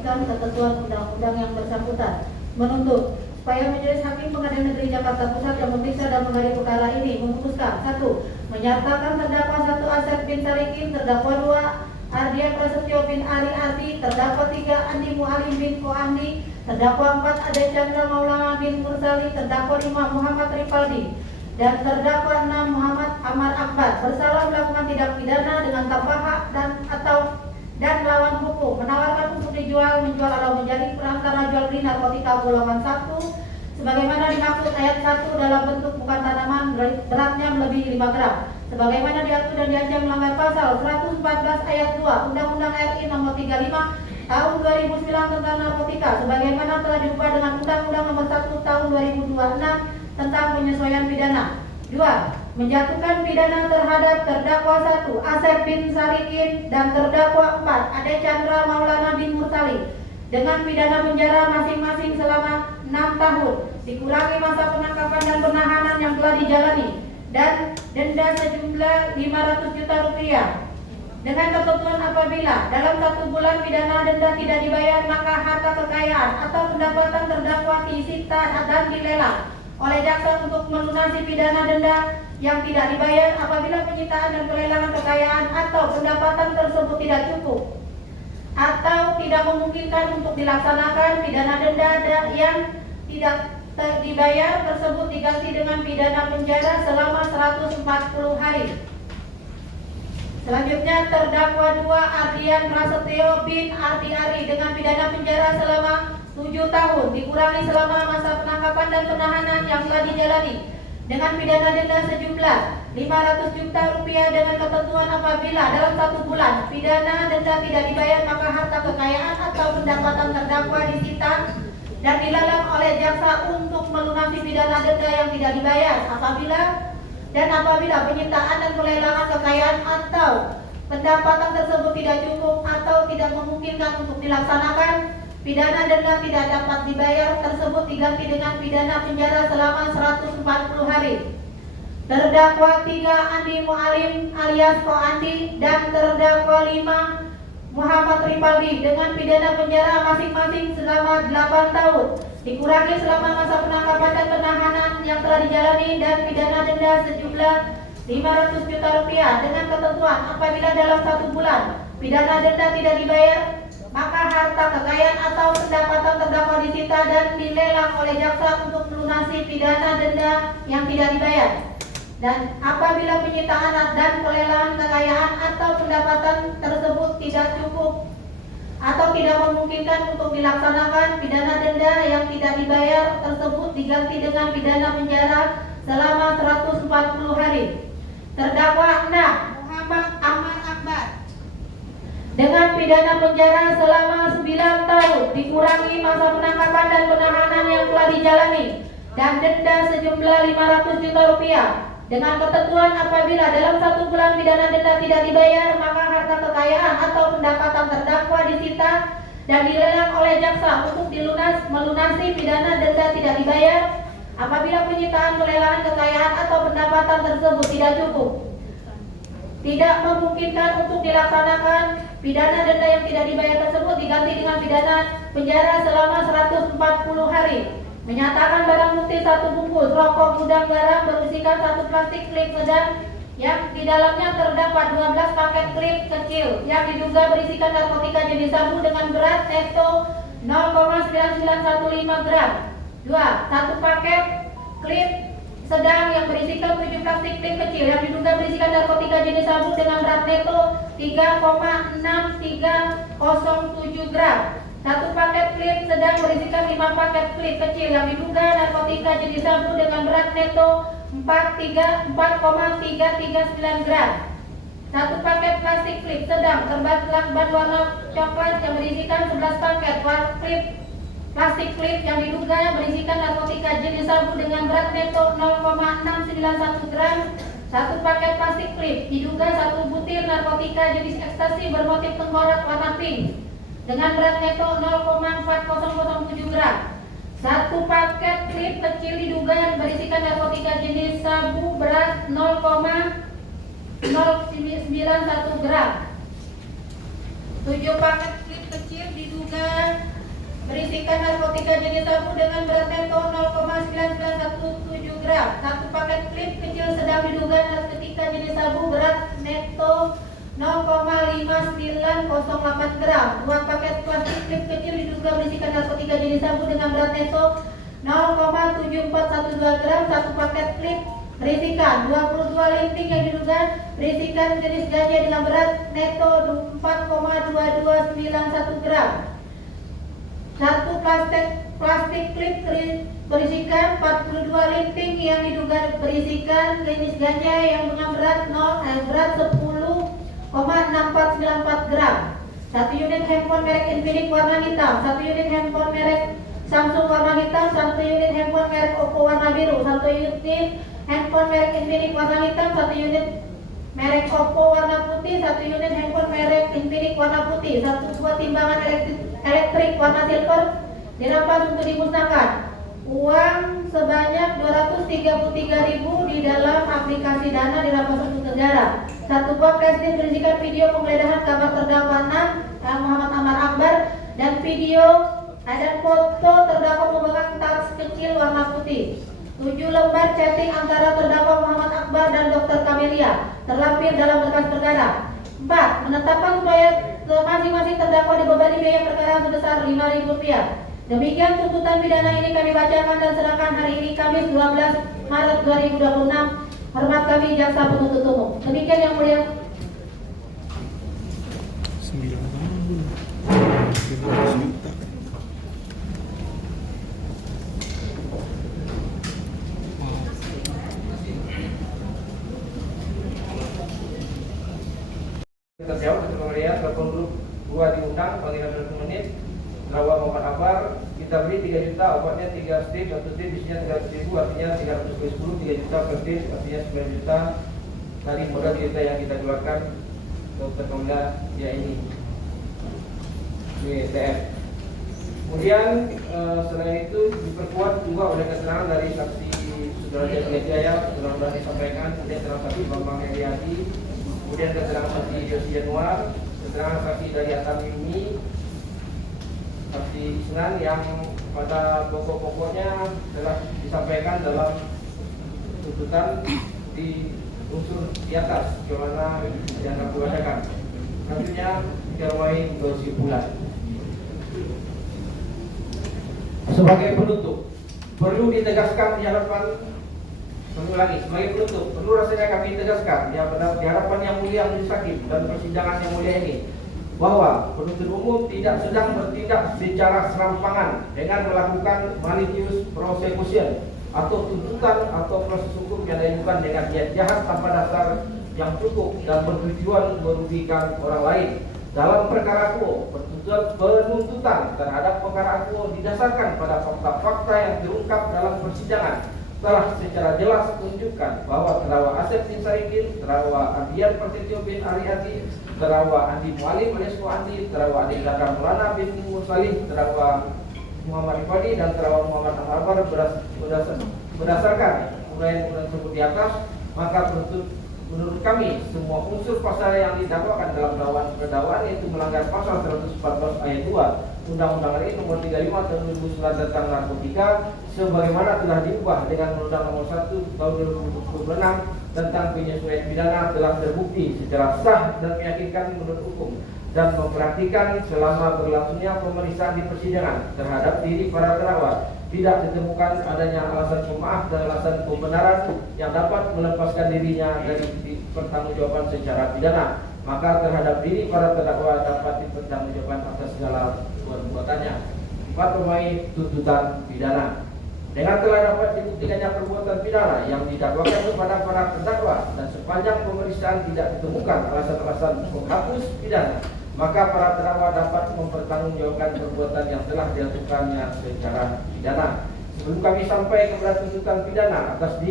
memperhatikan ketentuan undang-undang yang bersangkutan. Menuntut supaya Majelis Hakim Pengadilan Negeri Jakarta Pusat yang memeriksa dan mengadili perkara ini memutuskan: 1. Menyatakan terdakwa 1 Asep bin Sarikin, terdakwa 2 Ardian Prasetyo bin Ari Ardi, terdakwa 3 Andi Mualim bin Koandi, terdakwa 4 Ade Chandra Maulana bin Mursali, terdakwa 5 Muhammad Rifaldi, dan terdakwa 6 Muhammad Amar Akbar bersalah melakukan tindak pidana dengan tanpa hak dan melawan hukum, menawarkan untuk dijual, menjual atau menjadi perantara jual beli narkotika golongan 1 sebagaimana dimaksud ayat 1 dalam bentuk bukan tanaman beratnya melebihi 5 gram sebagaimana diatur dan diancam melanggar pasal 114 ayat 2 Undang-Undang RI Nomor 35 Tahun 2009 tentang narkotika sebagaimana telah diubah dengan Undang-Undang Nomor 1 Tahun 2026 tentang penyesuaian pidana. 2. Menjatuhkan pidana terhadap terdakwa 1 Asep bin Sarikin dan terdakwa 4 Ade Chandra Maulana bin Mursali dengan pidana penjara masing-masing selama 6 tahun, dikurangi masa penangkapan dan penahanan yang telah dijalani, dan denda sejumlah 500 juta rupiah. Dengan ketentuan apabila dalam 1 bulan pidana denda tidak dibayar, maka harta kekayaan atau pendapatan terdakwa disita dan dilelang oleh jaksa untuk melunasi pidana denda yang tidak dibayar apabila penyitaan dan pelelangan kekayaan atau pendapatan tersebut tidak cukup atau tidak memungkinkan untuk dilaksanakan, pidana denda yang tidak dibayar tersebut diganti dengan pidana penjara selama 140 hari. Selanjutnya terdakwa 2 Ardian Prasetyo bin Ardi Ari dengan pidana penjara selama 7 tahun dikurangi selama masa penangkapan dan penahanan yang telah dijalani dengan pidana denda sejumlah 500 juta rupiah dengan ketentuan apabila dalam 1 bulan pidana denda tidak dibayar maka harta kekayaan atau pendapatan terdakwa disita dan dilelang oleh jaksa untuk melunasi pidana denda yang tidak dibayar apabila penyitaan dan pelelangan kekayaan atau pendapatan tersebut tidak cukup atau tidak memungkinkan untuk dilaksanakan, pidana denda tidak dapat dibayar tersebut diganti dengan pidana penjara selama 140 hari. Terdakwa 3 Andi Mualim alias Koandi dan terdakwa 5 Muhammad Rifaldi dengan pidana penjara masing-masing selama 8 tahun dikurangi selama masa penangkapan dan penahanan yang telah dijalani dan pidana denda sejumlah 500 juta rupiah dengan ketentuan apabila dalam 1 bulan pidana denda tidak dibayar maka harta kekayaan atau pendapatan terdakwa disita dan dilelang oleh jaksa untuk melunasi pidana denda yang tidak dibayar. Dan apabila penyitaan dan pelelangan kekayaan atau pendapatan tersebut tidak cukup atau tidak memungkinkan untuk dilaksanakan, pidana denda yang tidak dibayar tersebut diganti dengan pidana penjara selama 140 hari. Terdakwa 6 Muhammad Amar Akbar dengan pidana penjara selama 9 tahun dikurangi masa penangkapan dan penahanan yang telah dijalani dan denda sejumlah 500 juta rupiah dengan ketentuan apabila dalam 1 bulan pidana denda tidak dibayar maka harta kekayaan atau pendapatan terdakwa disita dan dilelang oleh jaksa untuk melunasi pidana denda tidak dibayar apabila penyitaan pelelangan kekayaan atau pendapatan tersebut tidak cukup tidak memungkinkan untuk dilaksanakan, pidana denda yang tidak dibayar tersebut diganti dengan pidana penjara selama 140 hari. Menyatakan barang bukti 1 bungkus rokok gudang garam berisikan 1 plastik klip sedang yang di dalamnya terdapat 12 paket klip kecil yang diduga berisikan narkotika jenis sabu dengan berat netto 0,9915 gram. 2. 1 paket klip sedang yang berisikan 7 plastik klip kecil yang diduga berisikan narkotika jenis sabu dengan berat netto 3,6307 gram. 1 paket klip sedang berisikan 5 paket klip kecil yang diduga narkotika jenis sabu dengan berat netto 4,339 gram. 1 paket plastik klip sedang lakban warna coklat yang berisikan 11 paket klip plastik klip yang diduga berisikan narkotika jenis sabu dengan berat netto 0,691 gram. 1 paket plastik klip diduga 1 butir narkotika jenis ekstasi bermotif tengkorak warna pink dengan berat netto 0,4007 gram. 1 paket klip kecil diduga berisikan narkotika jenis sabu berat 0,091 gram. 7 paket klip kecil diduga berisikan narkotika jenis sabu dengan berat neto 0,9917 gram. Satu paket klip kecil sedang diduga narkotika jenis sabu berat neto 0,5908 gram. Dua paket plastik klip kecil diduga berisikan narkotika jenis sabu dengan berat neto 0,7412 gram. Satu paket klip berisikan 22 linting yang diduga berisikan jenis ganja dengan berat neto 4,2291 gram. Satu plastik klip berisikan 42 linting yang diduga berisikan jenis ganja yang dengan berat 10,6494 gram. Satu unit handphone merek Infinix warna hitam. Satu unit handphone merek Samsung warna hitam. Satu unit handphone merek Oppo warna biru. Satu unit handphone merek Infinix warna hitam. Satu unit merek Oppo warna putih. Satu unit handphone merek Infinix warna putih. Satu buah timbangan elektrik warna silver dirampas untuk dimusnahkan. Uang sebanyak 233.000 di dalam aplikasi Dana dirampas untuk negara. Satu buah flashdisk berisikan video penggeledahan kamar terdakwa 6 Muhammad Amar Akbar dan video dan foto terdakwa memegang tas kecil warna putih. 7 lembar chatting antara terdakwa Muhammad Akbar dan Dr. Kamelia terlampir dalam berkas perkara. 4. Menetapkan supaya masing-masing terdakwa dibebani biaya perkara sebesar Rp5.000. Demikian tuntutan pidana ini kami bacakan dan serahkan hari ini Kamis 12 Maret 2026. Hormat kami Jaksa Penuntut Umum. Demikian yang mulia. 9 tahun 15 juta. Terjawab untuk pemberian telepon grup 2 diundang panggilan 20 menit. Terdakwa Muhammad Akbar kita beri 3 juta, obatnya 3 strip, 1 strip isinya 300.000, artinya 310, 3 juta per strip, artinya 9 juta dari modal 3 juta yang kita keluarkan untuk tertunda dia ini BTF. Kemudian selain itu diperkuat juga oleh keterangan dari saksi Saudara Jaya sudah disampaikan, kemudian keterangan saksi Bambang Heriadi, kemudian keterangan saksi Yosi Januar, keterangan saksi dari Atamimi, saksi Isnan yang pada pokok-pokoknya telah disampaikan dalam tuntutan di unsur di atas bagaimana yang kami bacakan. Selanjutnya dikarwai kesimpulan. Sebagai penutup perlu ditegaskan di hadapan sebagai penutup perlu rasanya kami tegaskan di hadapan yang mulia Majelis Hakim dan persidangan yang mulia ini bahwa penuntut umum tidak sedang bertindak secara serampangan dengan melakukan malicious prosecution atau tuntutan atau proses hukum yang dilakukan dengan niat jahat tanpa dasar yang cukup dan bertujuan merugikan orang lain. Dalam perkara quo, penuntutan terhadap perkara quo didasarkan pada fakta-fakta yang terungkap dalam persidangan telah secara jelas menunjukkan bahwa terdakwa Asep bin Saikin, terdakwa Adian Prasetyo bin Ariati, terdakwa Andi Mualim alias Andi, terdakwa Adi Zakar Maulana bin Mursalih, terdakwa Muhammad Rifadi dan terdakwa Muhammad Akbar berdasarkan uraian tersebut di atas, maka menurut kami semua unsur pasal yang didakwakan dalam dakwaan yaitu melanggar pasal 114 ayat 2 Undang-Undang RI Nomor 35 Tahun 2009 tentang narkotika sebagaimana telah diubah dengan Undang-Undang Nomor 1 Tahun 2026 tentang penyesuaian pidana telah terbukti secara sah dan meyakinkan menurut hukum dan memperhatikan selama berlangsungnya pemeriksaan di persidangan terhadap diri para terdakwa tidak ditemukan adanya alasan pemaaf dan alasan pembenaran yang dapat melepaskan dirinya dari pertanggungjawaban secara pidana. Maka terhadap diri para terdakwa dapat dipertanggungjawabkan atas segala perbuatannya. 4. Pemain tuntutan pidana. Dengan telah dapat dibuktikannya perbuatan pidana yang didakwakan kepada para terdakwa dan sepanjang pemeriksaan tidak ditemukan alasan-alasan penghapus pidana, maka para terdakwa dapat mempertanggungjawabkan perbuatan yang telah dilakukannya secara pidana. Sebelum kami sampai kepada tuntutan pidana atas diri